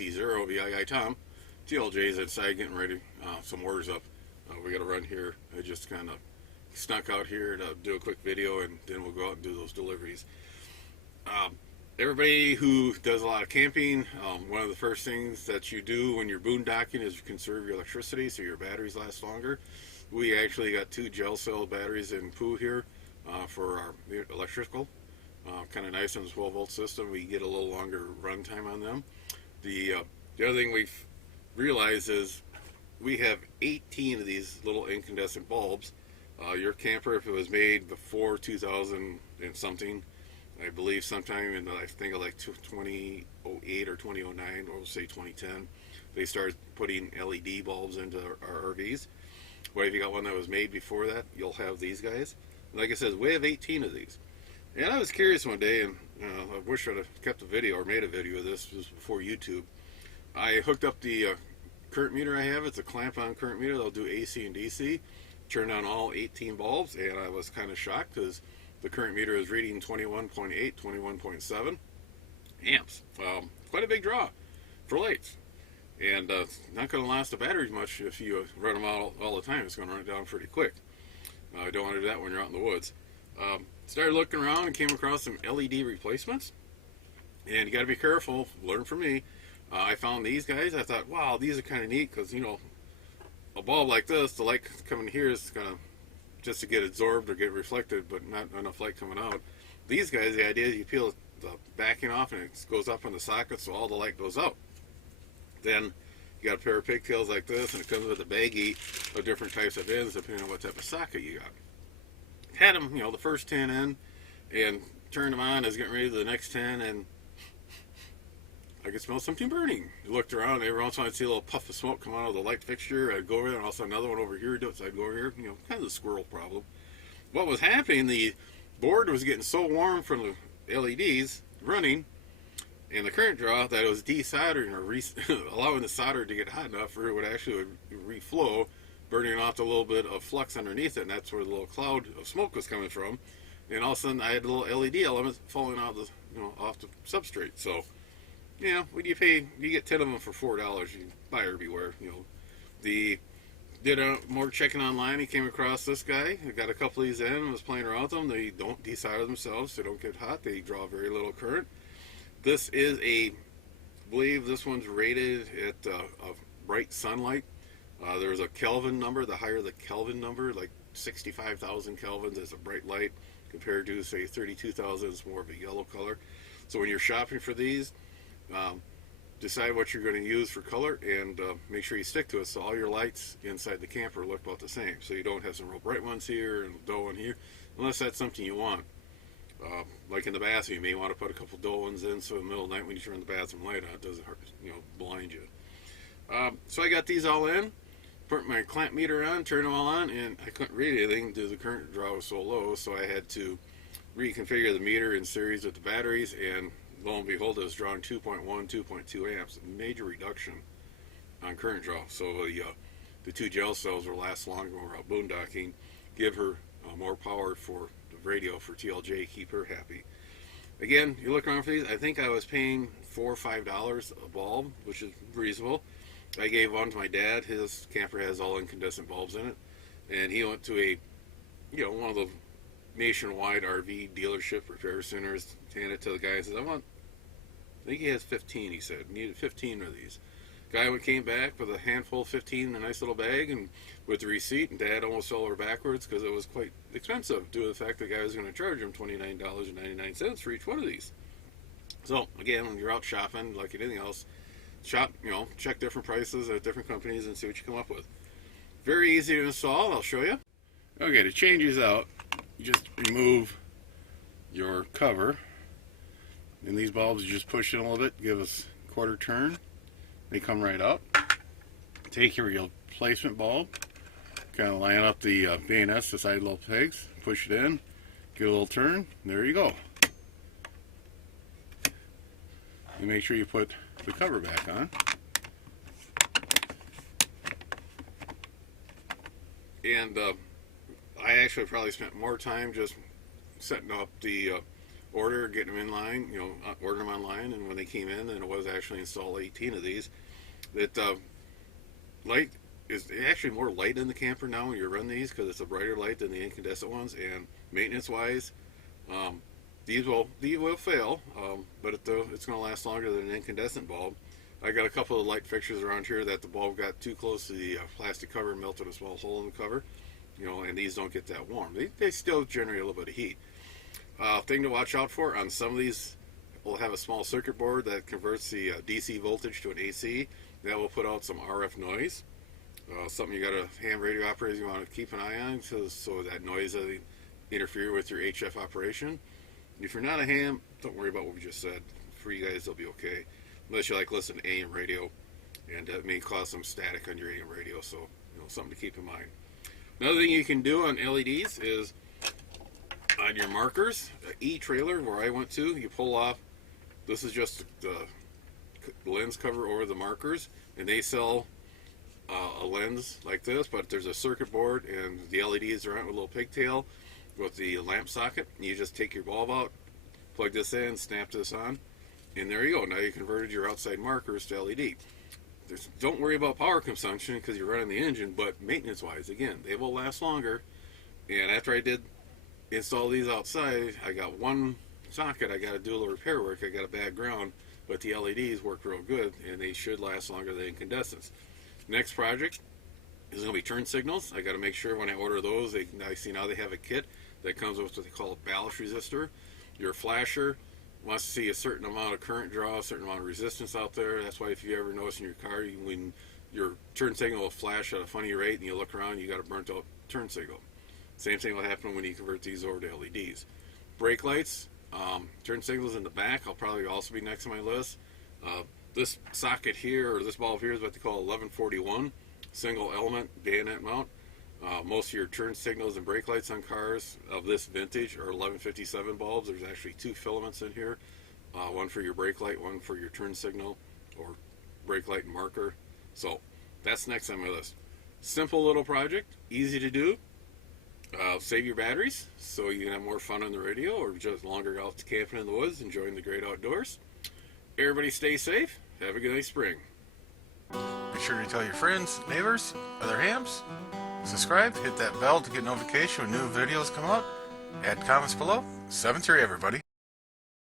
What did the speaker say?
AC0 VII Tom. TLJ's inside getting ready. Some orders up. We got to run here. I just kind of snuck out here to do a quick video, and then we'll go out and do those deliveries. Everybody who does a lot of camping, one of the first things that you do when you're boondocking is you conserve your electricity so your batteries last longer. We actually got 2 gel cell batteries in Pooh here for our electrical. Kind of nice on the 12-volt system. We get a little longer run time on them. The other thing we've realized is we have 18 of these little incandescent bulbs. Your camper, if it was made before 2000 and something, I believe sometime in I think like 2008 or 2009, or we'll say 2010, they started putting LED bulbs into our RVs. Well, if you got one that was made before that, you'll have these guys. Like I said, we have 18 of these. And I was curious one day, and I wish I'd have kept a video or made a video of this. This was before YouTube. I hooked up the current meter I have. It's a clamp-on current meter. They'll do AC and DC. Turned on all 18 bulbs, and I was kind of shocked because the current meter is reading 21.8, 21.7 amps. Quite a big draw for lights. And not going to last the batteries much if you run them out all the time. It's going to run it down pretty quick. Don't want to do that when you're out in the woods. Started looking around and came across some LED replacements. And you got to be careful. Learn from me. I found these guys. I thought, wow, these are kind of neat because, you know, a bulb like this, the light coming here is going to just to get absorbed or get reflected, but not enough light coming out. These guys, the idea is you peel the backing off and it goes up in the socket so all the light goes out. Then you got a pair of pigtails like this, and it comes with a baggie of different types of ends depending on what type of socket you got. Had them, you know, the first 10 in, and turned them on. I was getting ready to the next 10, and I could smell something burning. I looked around, and every once in a while I'd see a little puff of smoke come out of the light fixture. I'd go over there, and also another one over here. So I'd go over here, you know, kind of the squirrel problem. What was happening, the board was getting so warm from the LEDs running, and the current draw, that it was desoldering or allowing the solder to get hot enough where it would actually reflow, burning off a little bit of flux underneath it, and that's where the little cloud of smoke was coming from. And all of a sudden, I had little LED elements falling out of the, you know, off the substrate. So, you know, when you pay, you get 10 of them for $4. You buy everywhere. You know, did more checking online. He came across this guy. I got a couple of these in and was playing around with them. They don't desolder themselves. They don't get hot. They draw very little current. This is I believe this one's rated at a bright sunlight. There's a Kelvin number. The higher the Kelvin number, like 65,000 kelvins is a bright light, compared to, say, 32,000 is more of a yellow color. So when you're shopping for these, decide what you're going to use for color, and make sure you stick to it so all your lights inside the camper look about the same. So you don't have some real bright ones here and a dull one here, unless that's something you want. Like in the bathroom, you may want to put a couple dull ones in so in the middle of the night when you turn the bathroom light on, it doesn't hurt, you know, blind you. So I got these all in, put my clamp meter on, turned them all on, and I couldn't read anything because the current draw was so low, so I had to reconfigure the meter in series with the batteries, and lo and behold, it was drawing 2.1, 2.2 amps, a major reduction on current draw. So the 2 gel cells will last longer when we're out boondocking, give her more power for the radio for TLJ, keep her happy. Again, you look around for these, I think I was paying $4 or $5 a bulb, which is reasonable. I gave one to my dad. His camper has all incandescent bulbs in it, and he went to a, you know, one of the nationwide RV dealership repair centers, handed it to the guy and says, I think he has 15, he said. Needed 15 of these. Guy came back with a handful of 15 in a nice little bag, and with the receipt, and Dad almost fell over backwards because it was quite expensive due to the fact the guy was going to charge him $29.99 for each one of these. So, again, when you're out shopping, like anything else, shop, you know, check different prices at different companies and see what you come up with. Very easy to install. I'll show you. Okay, to change these out, you just remove your cover, and these bulbs, you just push it a little bit, give us a quarter turn. They come right out. Take your replacement bulb, kind of line up the bayonets, the side little pegs, push it in, get a little turn, and there you go. And make sure you put the cover back on. And I actually probably spent more time just setting up the order, getting them in line, order them online, and when they came in, and it was actually installed 18 of these. That light is actually more light in the camper now when you run these because it's a brighter light than the incandescent ones. And maintenance-wise, these will fail, but it's going to last longer than an incandescent bulb. I got a couple of light fixtures around here that the bulb got too close to the plastic cover and melted a small hole in the cover. And these don't get that warm. They still generate a little bit of heat. Thing to watch out for on some of these, we'll have a small circuit board that converts the DC voltage to an AC. That will put out some RF noise. Something you got a ham radio operator you want to keep an eye on so that noise doesn't interfere with your HF operation. If you're not a ham, don't worry about what we just said. For you guys, they'll be okay. Unless you like listen to AM radio, and it may cause some static on your AM radio, so something to keep in mind. Another thing you can do on LEDs is on your markers, E-trailer where I went to, you pull off, this is just the lens cover over the markers, and they sell a lens like this, but there's a circuit board and the LEDs are on with a little pigtail with the lamp socket. You just take your bulb out, plug this in, snap this on, and there you go. Now you converted your outside markers to LED. Don't worry about power consumption because you're running the engine, but maintenance-wise, again, they will last longer. And after I did install these outside, I got one socket. I got to do a little repair work. I got a bad ground, but the LEDs work real good, and they should last longer than incandescents. Next project is going to be turn signals. I got to make sure when I order those, I see now they have a kit that comes with what they call a ballast resistor. Your flasher wants to see a certain amount of current draw, a certain amount of resistance out there. That's why if you ever notice in your car, when your turn signal will flash at a funny rate and you look around, you got a burnt out turn signal. Same thing will happen when you convert these over to LEDs. Brake lights, turn signals in the back, I'll probably also be next on my list. This socket here, or this bulb here, is what they call 1141, single element bayonet mount. Most of your turn signals and brake lights on cars of this vintage are 1157 bulbs. There's actually two filaments in here, one for your brake light, one for your turn signal or brake light and marker. So that's next on my list. Simple little project, easy to do. Save your batteries so you can have more fun on the radio or just longer out camping in the woods, enjoying the great outdoors. Everybody stay safe. Have a good nice spring. Be sure to tell your friends, neighbors, other hams. Subscribe, hit that bell to get notification when new videos come out. Add comments below. 7-3 everybody.